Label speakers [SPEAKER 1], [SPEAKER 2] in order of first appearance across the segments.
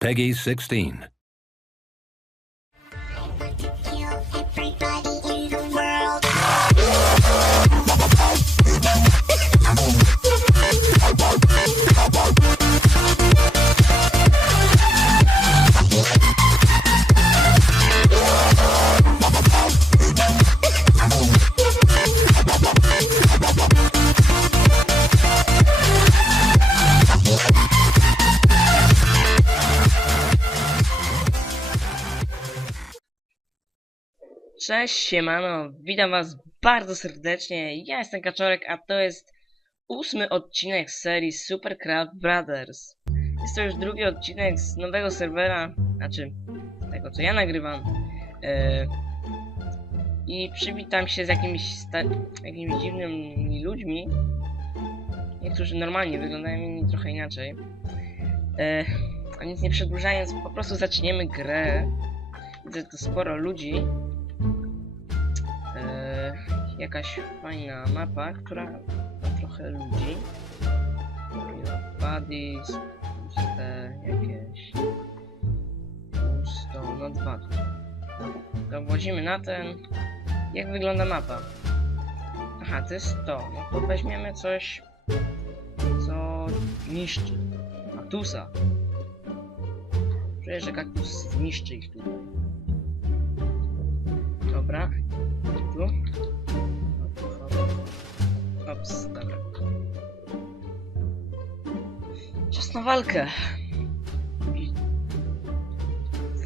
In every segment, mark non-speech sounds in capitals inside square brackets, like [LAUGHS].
[SPEAKER 1] Peggy 16.
[SPEAKER 2] Cześć, siemano, witam was bardzo serdecznie, ja jestem Kaczorek, a to jest ósmy odcinek serii Supercraft Brothers. Jest to już drugi odcinek z nowego serwera, znaczy z tego co ja nagrywam. E, I przywitam się z jakimiś, jakimiś dziwnymi ludźmi. Niektórzy normalnie wyglądają, inni trochę inaczej. E, a nic nie przedłużając, po prostu zaczniemy grę. Widzę tu sporo ludzi. Jakaś fajna mapa, która trochę ludzi. Buddies, puste jakieś. Pusto, no dwa. To wchodzimy na ten. Jak wygląda mapa? Aha, to jest to. No to weźmiemy coś, co niszczy. Kaktusa. Czuję, że kaktus zniszczy ich tutaj. Dobra. Dobra. Czas na walkę.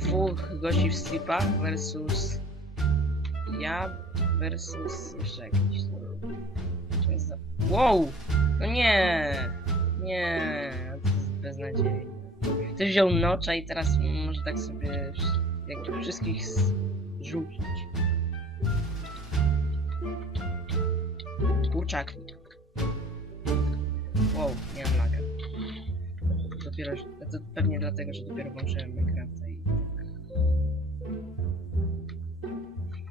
[SPEAKER 2] Dwóch gości w stripach versus ja versus jeszcze jakiś. Za- Wow! No nie! Nie! To jest beznadziejne. Ktoś wziął nocza i teraz może tak sobie jak wszystkich zrzucić. Kurczak. Wow, nie mam laga. Dopiero, to pewnie dlatego, że dopiero włączyłem Minecrafta i...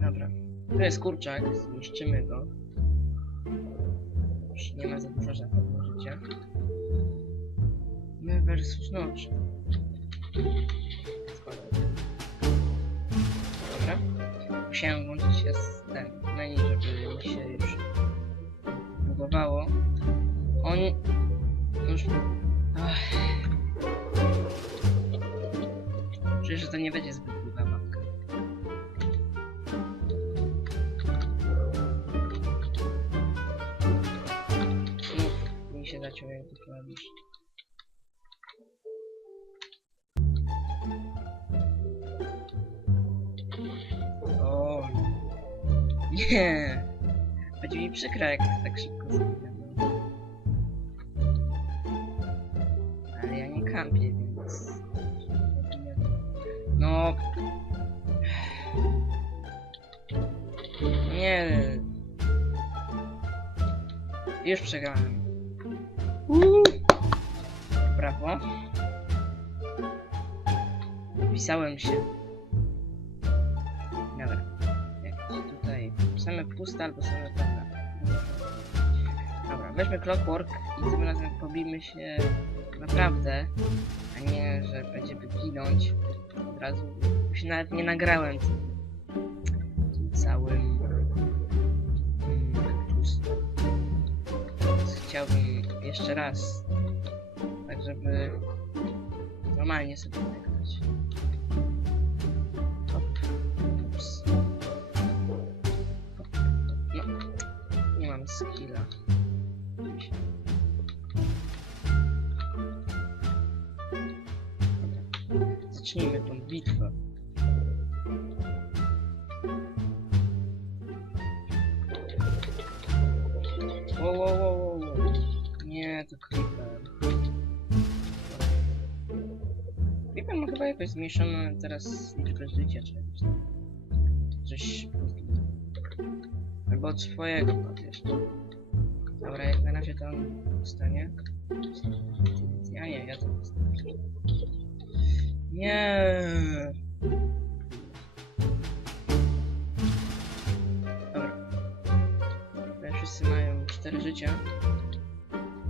[SPEAKER 2] Dobra. Tu jest kurczak, zniszczymy go. Już nie ma za dużo pewno życia. My versus noc. Dobra. Musiałem włączyć się z ten menu, żeby mi się już On już... Czuję, że to nie będzie zbyt długa mapka. Znów mi się zaciął jak to klawisz. O! Mi przykro, jak tak szybko zginę. Ale ja nie kampię, więc... No... Nie... Już przegrałem. Brawo. Wpisałem się. Dobra. Tutaj same puste albo same pełne. Weźmy clockwork i tym razem pobijmy się naprawdę, a nie, że będziemy ginąć od razu. Bo się nawet nie nagrałem tym, tym całym mm. Więc Chciałbym jeszcze raz, tak żeby normalnie sobie nagrać. Bitwę. Wow, wow, wow, wow, wow. Nie, to creeper. Creeper ma chyba jakoś zmniejszone teraz liczbę życia, czy jakoś tam. Coś... Albo od swojego pat jeszcze. Dobra, jak na razie to on dostanie. Ja nie, ja to dostanę. Nie. Dobra. Wszyscy mają 4 życia.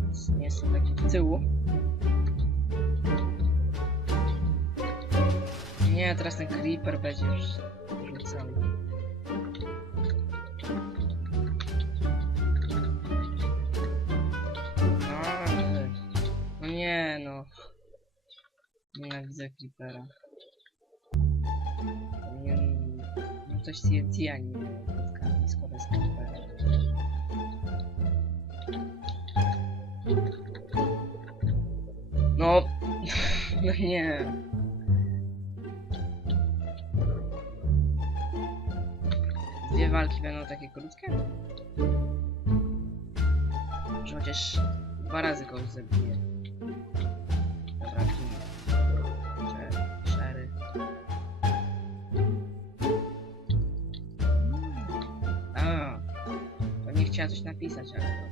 [SPEAKER 2] Więc nie jestem taki w tyłu. Nie, teraz ten creeper będzie już rzucał. Nienawidzę creepera. Nie, no coś TNT, a nie spotkanie skoro jest creeperem. No, [LAUGHS] no nie. Dwie walki będą takie krótkie? Że chociaż dwa razy kogoś zabiję. Dobra, kim? To nie chciała coś napisać, ale.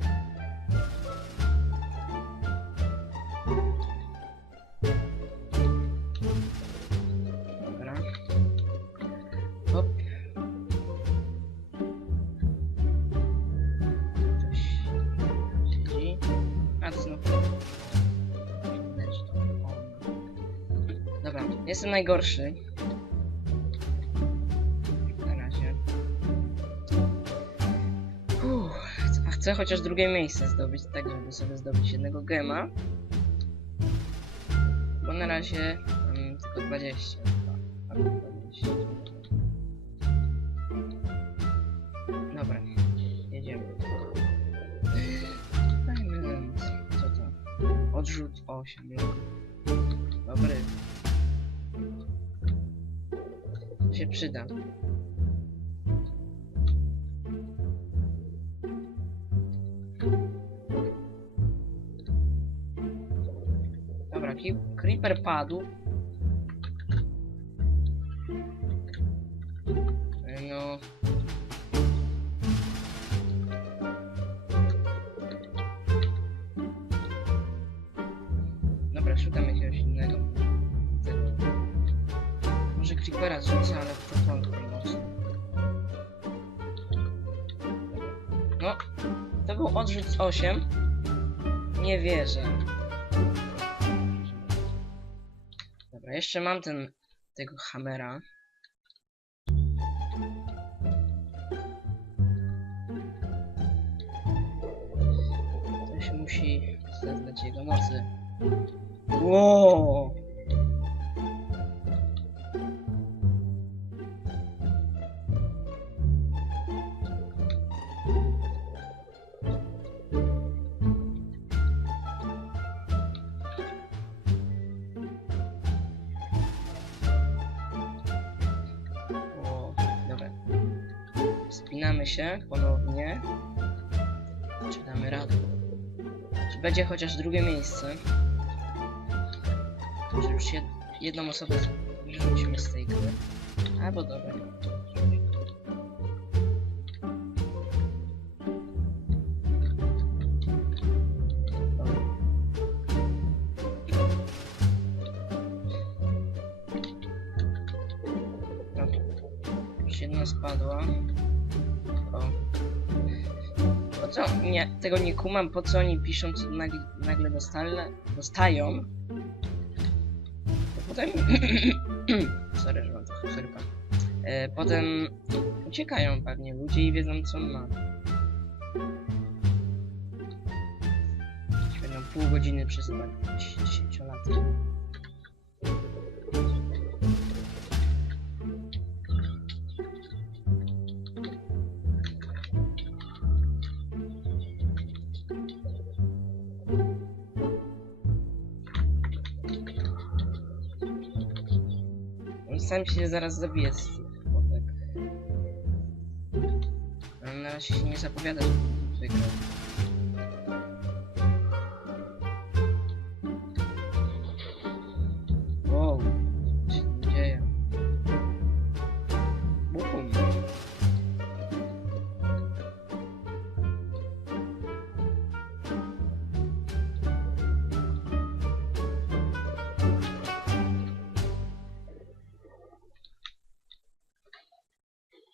[SPEAKER 2] Dobra. Hop. Ktoś siedzi. A znów. Dobra, jestem najgorszy. Chcę chociaż drugie miejsce zdobyć, tak żeby sobie zdobyć jednego gema. Bo na razie mam tylko 20. albo 20. Dobra, jedziemy. Co to? Odrzut 8. Dobry. To się przyda. Creeper padł. E, No. Dobra, szukam jakiegoś innego. Może creepera zrzucę, ale w początku mocno. No, to był odrzut z 8. Nie wierzę. Jeszcze mam ten tego hamera. Ktoś musi zaznać jego mocy. Wow! Spinamy się ponownie. Czy damy radę? Czy będzie chociaż drugie miejsce? Że już jed jedną osobę wyrzucimy z tej gry. Albo dobra. Jedna spadła. Po co? Nie, tego nie kumam, po co oni piszą, co nagle, nagle dostale, dostają. Potem... [COUGHS] Sorry, że mam trochę chrypa. E, potem uciekają pewnie ludzie i wiedzą, co ma. Będą pół godziny przesypać 10 sam się zaraz zabije z tych fotek. Na razie się nie zapowiada, że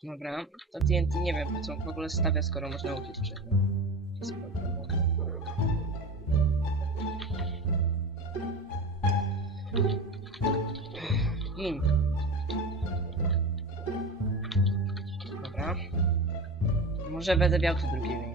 [SPEAKER 2] Dobra, to TNT nie wiem po co w ogóle stawia, skoro można uczyć. Hmm. Dobra. Może będę miał tu drugiej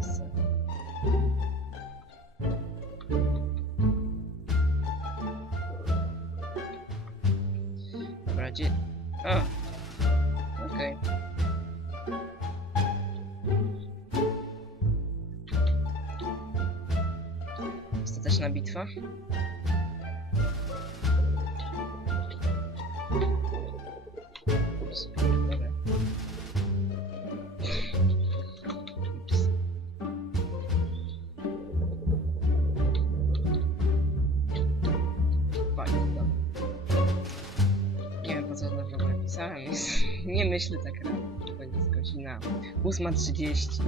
[SPEAKER 2] jest... [LAUGHS] nie myślę tak rano. To jest godzina 8.30.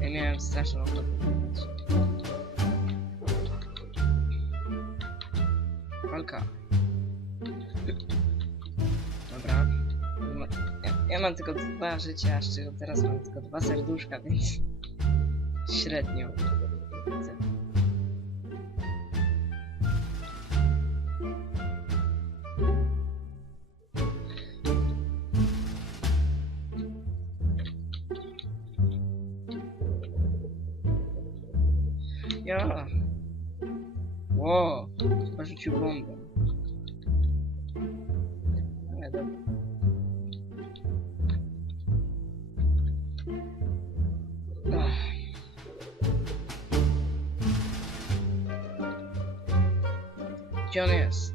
[SPEAKER 2] Ja miałem straszną ochotę Walka. Dobra. Ja mam tylko dwa życia, z czego teraz mam tylko dwa serduszka, więc średnio. Rzucił bombę. Nie, dobra. Ach. Gdzie on jest?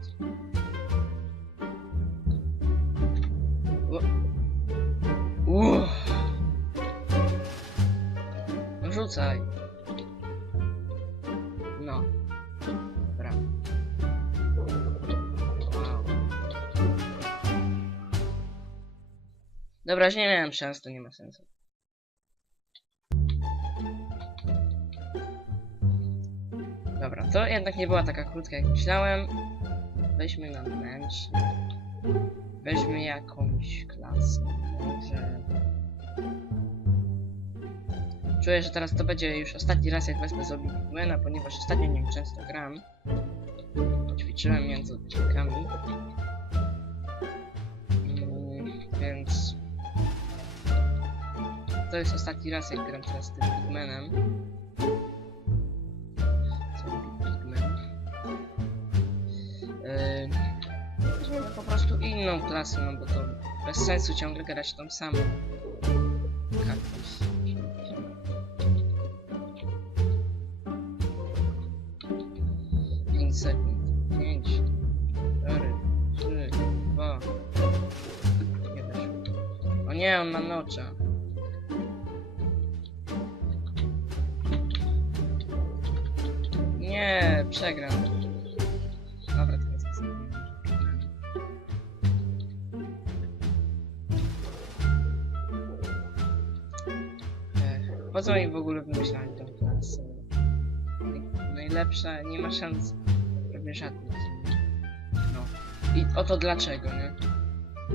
[SPEAKER 2] Uff. No Rzucaj. Dobra, że nie miałem szans, to nie ma sensu. Dobra, to jednak nie była taka krótka jak myślałem. Weźmy na męcz. Weźmy jakąś klasę. Może... Czuję, że teraz to będzie już ostatni raz jak wezmę sobie Pigmana, ponieważ ostatnio nim często gram. Ćwiczyłem między odcinkami. Mm, więc... To jest ostatni raz jak gram teraz z tym Pigman. Yy, Weźmiemy po prostu inną klasę, no bo to bez sensu ciągle grać tą samą. Kaktus. 5 sekund. 5, 4, 3, 2. Nie. O nie, on ma nocza. Nie, przegram. Dobra, to jest Po co oni w ogóle wymyślali tą klasę? Naj- Najlepsza, nie ma szans prawie żadnych. No. I oto dlaczego, nie?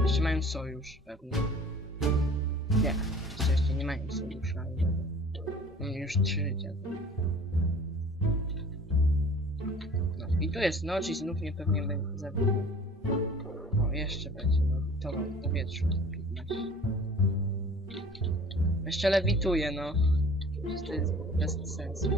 [SPEAKER 2] Jeszcze mają sojusz, pewnie. Nie, jeszcze, nie mają sojusza, ale dobra. Mamy już trzy życia. Tu jest noc i znów mnie pewnie będzie zabił. O, jeszcze będzie, to w powietrzu. 15. Jeszcze lewituje, no. To jest bez sensu.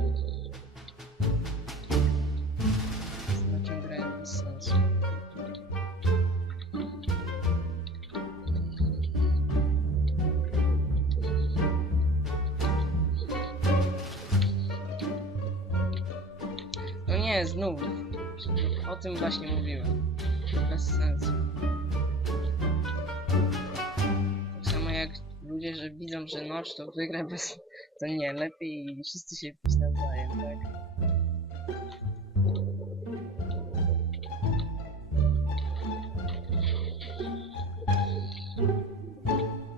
[SPEAKER 2] Tym właśnie mówiłem. Bez sensu. Tak samo jak ludzie, że widzą, że noc to wygra bez... To nie, lepiej wszyscy się pić tak?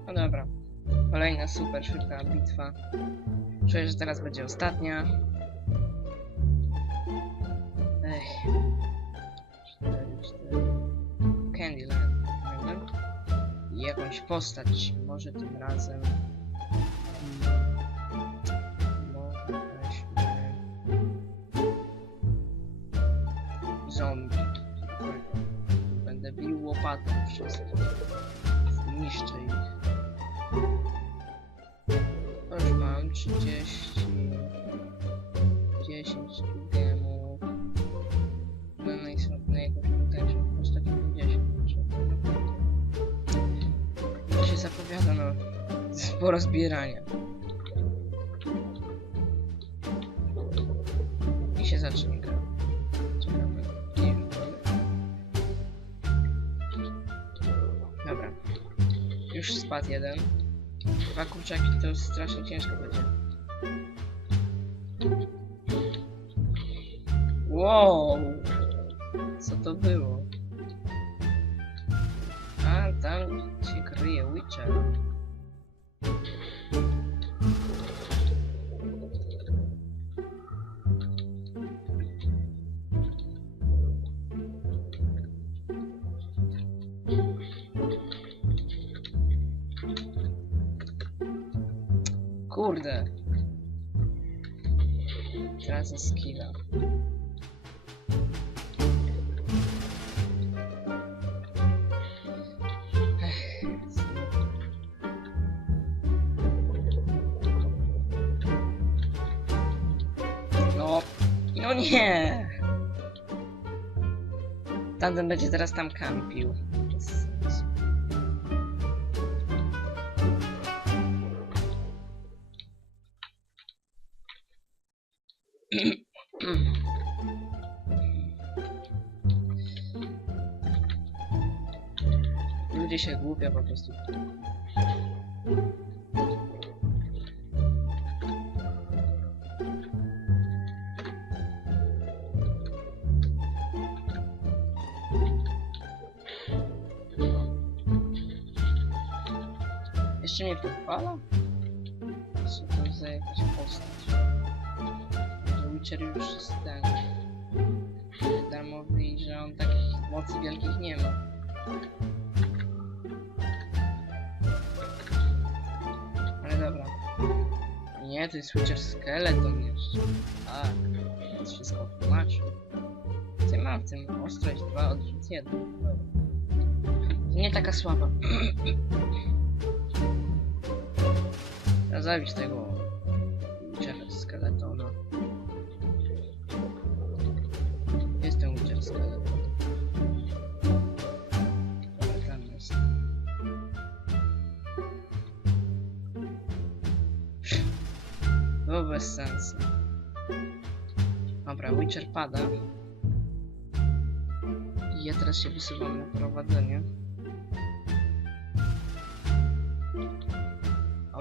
[SPEAKER 2] No dobra. Kolejna super szybka bitwa. Czuję, że teraz będzie ostatnia. Postać. Może tym razem. Hmm. Może weźmy. Zombie. Będę bił łopatą wszystkich. Sporo zbierania. I się zacznie. Dobra. Już spadł jeden. Dwa kurczaki to strasznie ciężko będzie. Wow! Co to było? A, tam się kryje Witcher. Kurde. Tracę skilla. Ech, no nie! Tamten będzie teraz tam kampił. Ludzie się głupio po prostu. Jeszcze mnie podpala? Co to za jakaś postać? Witcher już jest ten darmowy i że on takich mocy wielkich nie ma. Ale dobra. Nie, to jest Witcher Skeleton jeszcze. Tak, więc wszystko tłumaczy. Co ja mam w tym? Ostrość 2, odrzuc 1. Dobra. Nie taka słaba. [CLEARS THROAT] Trzeba zabić tego Skeletona. Jest ten Witcher Skeleton. Tam jest. Było bez sensu. Dobra, Witcher pada. I ja teraz się wysuwam na prowadzenie.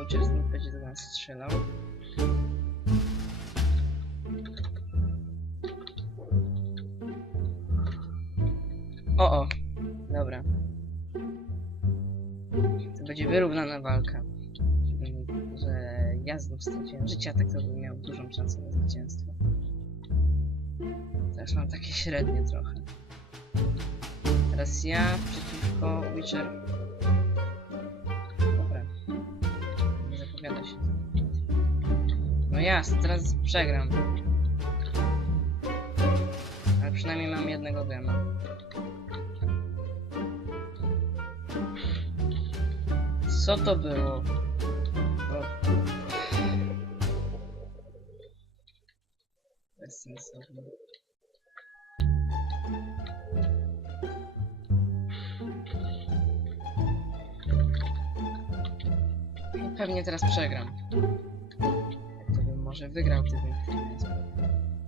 [SPEAKER 2] Znów będzie do nas strzelał. O, o. Dobra. To będzie wyrównana walka. Że ja znów straciłem życia, tak to bym miał dużą szansę na zwycięstwo. Teraz mam takie średnie trochę. Teraz ja przeciwko Witcher. Jasne, teraz przegram. Ale przynajmniej mam jednego gema. Co to było? O. Bezsensowne. I Pewnie teraz przegram. Może wygrał, gdybym.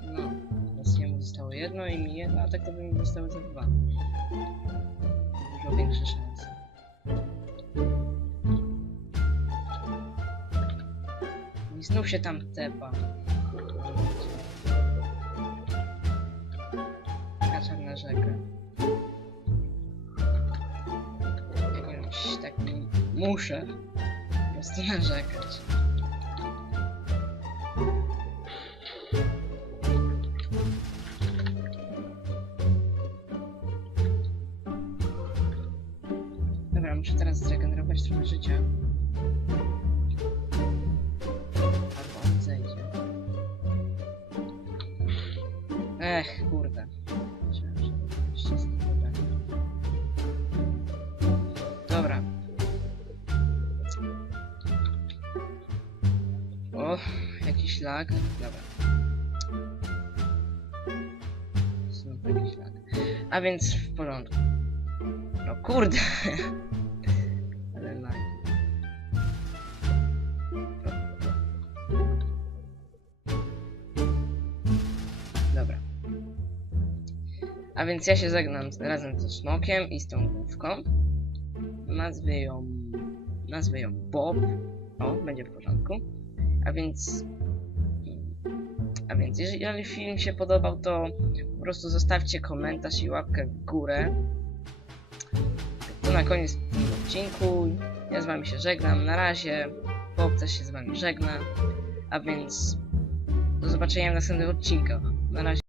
[SPEAKER 2] No, teraz jemu zostało jedno i mi jedno, a tak to by mi zostały za dwa. Dużo większe szanse. I znów się tam tepa. Kaczar na rzekę. Jakimś takim... Muszę po prostu narzekać. Teraz zregenerować trochę życia. Albo zejdzie. Ech, kurde. Dobra. O, jakiś lag. Dobra. Znów jakiś lag. A więc w porządku. No kurde. [LAUGHS] A więc ja się żegnam razem ze Smokiem i z tą główką. Nazwę ją... Nazwę ją Bob. O, będzie w porządku. A więc... A więc jeżeli film się podobał, to po prostu zostawcie komentarz i łapkę w górę. To na koniec odcinku. Ja z wami się żegnam. Na razie. Bob też się z wami żegna. A więc do zobaczenia w następnych odcinkach. Na razie.